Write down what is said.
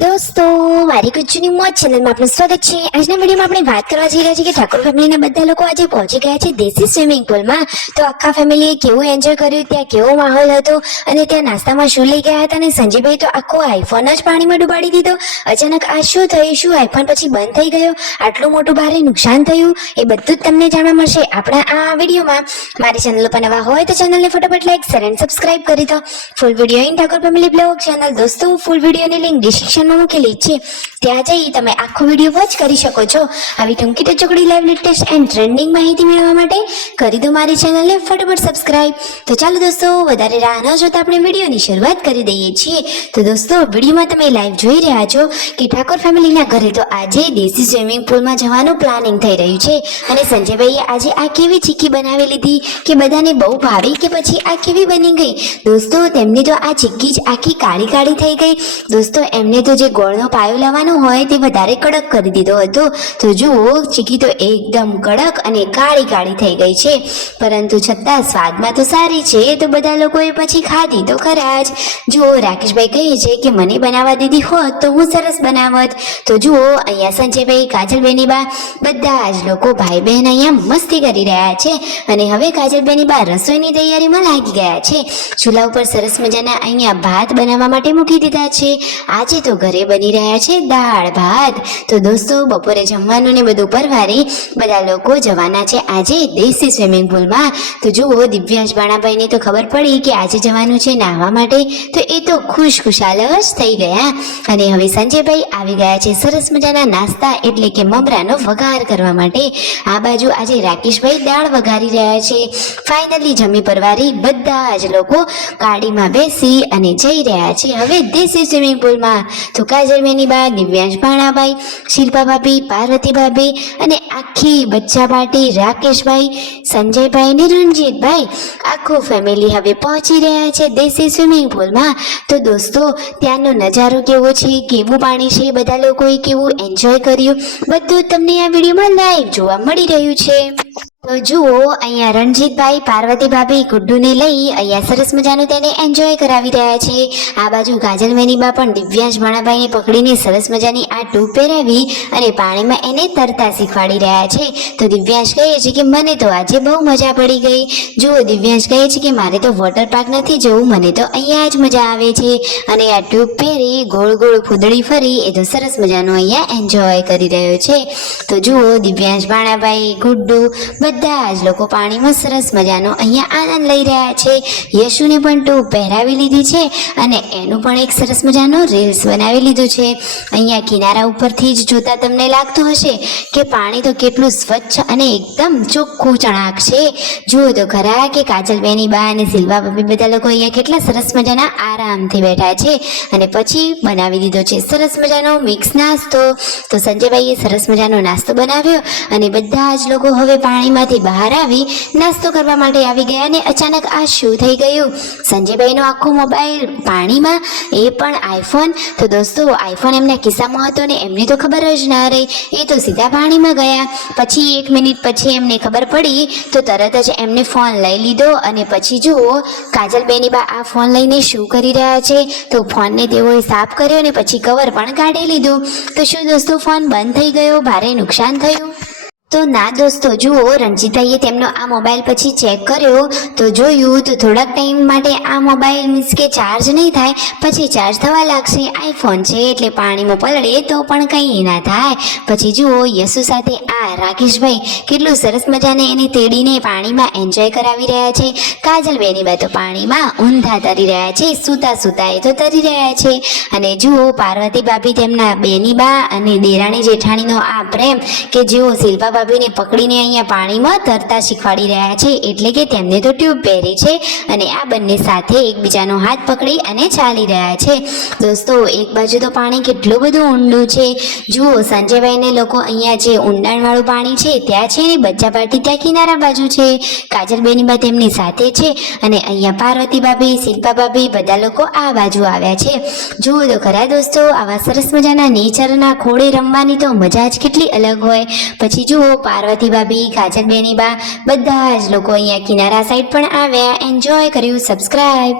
દોસ્તો મારી ગુજ્જુની મોજ ચેનલમાં આપનું સ્વાગત છે। આજના વિડીયોમાં આપણે વાત કરવા જઈ રહ્યા છીએ કે ઠાકોર ફેમિલીના બધા લોકો આજે પહોંચી ગયા છે દેશી સ્વિમિંગ પુલમાં। તો આખા ફેમિલીએ કેવું એન્જોય કર્યું, ત્યાં કેવો માહોલ હતો અને ત્યાં નાસ્તામાં શું લઈ ગયા હતા, અને સંજયભાઈ તો આખો આઈફોન જ પાણીમાં ડૂબાડી દીધો। અચાનક આ શું થયું, શું આઈફોન પછી બંધ થઈ ગયો, આટલું મોટું ભારે નુકસાન થયું, એ બધું જ તમને જાણવા મળશે આપણા આ વિડીયોમાં। મારી ચેનલ પર નવા હોય તો ચેનલને ફટાફટ લાઈક શેર અને સબસ્ક્રાઇબ કરી દો। Full video in Thakor family blog channel દોસ્તો ફૂલ વિડીયોની લિંક ડિસ્ક્રિપ્શનમાં મૂકેલી છે, ત્યાં જઈ તમે આખો વિડીયો વોચ કરી શકો છો। આવી ટૂંકી ટચોકડી લાઈવ લેટેસ્ટ એન્ડ ટ્રેન્ડિંગ માહિતી મેળવવા માટે કરી દો મારી ચેનલને ફટાફટ સબસ્ક્રાઇબ। તો ચાલો દોસ્તો વધારે રાહ ન જોતા આપણે વિડીયોની શરૂઆત કરી દઈએ છીએ। તો દોસ્તો વિડીયોમાં તમે લાઈવ જોઈ રહ્યા છો કે ઠાકોર ફેમિલીના ઘરે તો આજે દેશી સ્વિમિંગ પુલમાં જવાનું પ્લાનિંગ થઈ રહ્યું છે, અને સંજયભાઈએ આજે આ કેવી ચીક્કી બનાવી લીધી કે બધાને બહુ ભાવી, કે પછી આ કેવી બની ગઈ? દોસ્તો તેમની તો આ ચીક્કી જ આખી કાળી કાળી થઈ ગઈ। દોસ્તો એમને તો જે ગોળનો પાયો લાવવાનો હોય તે વધારે કડક કરી દીધો હતો, તો જુઓ ચીક્કી તો એકદમ કડક અને કાળી કાળી થઈ ગઈ છે, પરંતુ છતાં સ્વાદમાં તો સારી છે। તો બધા લોકોએ પછી ખાધી તો ખરા જ। જુઓ રાકેશભાઈ કહે છે કે મને બનાવવા દીધી હોત તો હું સરસ બનાવત। તો જુઓ અહીંયા સંજયભાઈ, કાજલબેની બા બધા જ લોકો ભાઈ બહેન અહીંયા મસ્તી કરી રહ્યા છે, અને હવે કાજલબેની બા રસોઈની તૈયારીમાં લાગી ગયા છે। ચૂલા ઉપર સરસ મજાના અહીંયા ભાત બનાવવા માટે મૂકી દીધા છે। આજે તો ઘરે બની રહ્યા છે દાળ ભાત। તો દોસ્તો બપોરે જમવાનું ને બધું પરવારી બધા લોકો જવાના છે આજે દેશી સ્વિમિંગ પુલમાં। તો જુઓ દિવ્યાંશ બાણાભાઈને તો ખબર પડી કે આજે જવાનું છે નાહવા માટે, તો એ તો ખુશખુશાલ જ થઈ ગયા। અને હવે સંજયભાઈ આવી ગયા છે સરસ મજાના નાસ્તા એટલે કે મમરાનો વઘાર કરવા માટે। આ બાજુ આજે રાકેશભાઈ દાળ વઘારી રહ્યા છે। ફાઇનલી જમી પરવારી બધા જ લોકો ગાડીમાં બેસી અને જઈ રહ્યા છે હવે દેશી સ્વિમિંગ પુલમાં। તો કાજલબેની બા, દિવ્યાંશ ભાણાભાઈ, શિલ્પા ભાભી, પાર્વતી ભાભી અને આખી બચ્ચા પાર્ટી, રાકેશભાઈ, સંજયભાઈ ને રણજીતભાઈ આખું ફેમિલી હવે પહોંચી રહ્યા છે દેશી સ્વિમિંગ પુલમાં। તો દોસ્તો ત્યાંનો નજારો કેવો છે, કેવું પાણી છે, બધા લોકોએ કેવું એન્જોય કર્યું, બધું તમને આ વિડીયોમાં લાઈવ જોવા મળી રહ્યું છે। તો જુઓ અહીંયા રણજીતભાઈ, પાર્વતી ભાભી ગુડ્ડુને લઈ અહીંયા સરસ મજાનું તેને એન્જોય કરાવી રહ્યા છે। આ બાજુ કાજલબેની બા પણ દિવ્યાંશ ભાણાભાઈને પકડીને સરસ મજાની આ ટૂબ પહેરાવી અને પાણીમાં એને તરતા શીખવાડી રહ્યા છે। તો દિવ્યાંશ કહે છે કે મને તો આજે બહુ મજા પડી ગઈ। જુઓ દિવ્યાંશ કહે છે કે મારે તો વોટર પાર્ક નથી જવું, મને તો અહીંયા જ મજા આવે છે, અને આ ટ્યુબ પહેરી ગોળ ગોળ ફૂદડી ફરી એ તો સરસ મજાનો અહીંયા એન્જોય કરી રહ્યો છે। તો જુઓ દિવ્યાંશ ભાણાભાઈ, ગુડ્ડુ બધા જ લોકો પાણીમાં સરસ મજાનો અહીંયા આનંદ લઈ રહ્યા છે। યશુને પણ ટૂબ પહેરાવી લીધી છે અને એનું પણ એક સરસ મજાનો રીલ્સ બનાવી લીધું છે। અહીંયા કિનારા ઉપરથી જ જોતા તમને લાગતું હશે કે પાણી તો કેટલું સ્વચ્છ અને એકદમ ચોખ્ખું ચણાક છે। જુઓ તો ખરા કે કાજલબેની બા અને શિલ્પા ભાભી બધા લોકો અહીંયા કેટલા સરસ મજાના આરામથી બેઠા છે, અને પછી બનાવી દીધો છે સરસ મજાનો મિક્સ નાસ્તો। તો સંજયભાઈએ સરસ મજાનો નાસ્તો બનાવ્યો અને બધા જ લોકો હવે પાણીમાં બહાર આવી નાસ્તો કરવા માટે આવી ગયા, અને અચાનક આ શું થઈ ગયું? સંજયભાઈનો આખો મોબાઈલ પાણીમાં, એ પણ આઈફોન। તો દોસ્તો આઈફોન એમના ખિસ્સામાં હતો ને એમને તો ખબર જ ના રહી, એ તો સીધા પાણીમાં ગયા। પછી 1 મિનિટ પછી એમને ખબર પડી તો તરત જ એમને ફોન લઈ લીધો, અને પછી જુઓ કાજલબેની બા આ ફોન લઈને શું કરી રહ્યા છે? તો ફોનને તેઓએ સાફ કર્યો અને પછી કવર પણ કાઢી લીધું। તો શું દોસ્તો ફોન બંધ થઈ ગયો, ભારે નુકસાન થયું? તો ના દોસ્તો જુઓ રણજીતભાઈએ તેમનો આ મોબાઈલ પછી ચેક કર્યો તો જોયું તો થોડાક ટાઈમ માટે આ મોબાઈલ મીન્સ કે ચાર્જ નહીં થાય, પછી ચાર્જ થવા લાગશે। આઈફોન છે એટલે પાણીમાં પલળે તો પણ કંઈ ના થાય। પછી જુઓ યશુ સાથે આ રાકેશભાઈ કેટલું સરસ મજાને એને તેડીને પાણીમાં એન્જોય કરાવી રહ્યા છે। કાજલબેની બા તો પાણીમાં ઊંધા તરી રહ્યા છે, સૂતા સૂતા એ તો તરી રહ્યા છે। અને જુઓ પાર્વતી ભાભી તેમના બેની બા અને દેરાણી જેઠાણીનો આ પ્રેમ કે જેઓ શિલ્પા ભાભીને પકડીને અહીંયા પાણીમાં તરતા શીખવાડી રહ્યા છે, એટલે કે તેમને તો ટ્યુબ પહેરી છે અને આ બંને સાથે એકબીજાનો હાથ પકડી અને ચાલી રહ્યા છે। દોસ્તો એક બાજુ તો પાણી કેટલું બધું ઊંડું છે, જુઓ સંજયભાઈને લોકો અહીંયા જે ઊંડાણવાળું પાણી છે ત્યાં છે ને બચ્ચા પાર્ટી ત્યાં કિનારા બાજુ છે, કાજલબેની બા તેમની સાથે છે, અને અહીંયા પાર્વતી ભાભી, શિલ્પા ભાભી બધા લોકો આ બાજુ આવ્યા છે। જુઓ તો ખરા દોસ્તો આવા સરસ મજાના નેચરના ખોળે રમવાની તો મજા જ કેટલી અલગ હોય। પછી જુઓ પાર્વતી ભાભી, કાજલબેની બા બધા જ લોકો અહીંયા કિનારા સાઈડ પણ આવ્યા, એન્જોય કર્યું। સબસ્ક્રાઇબ।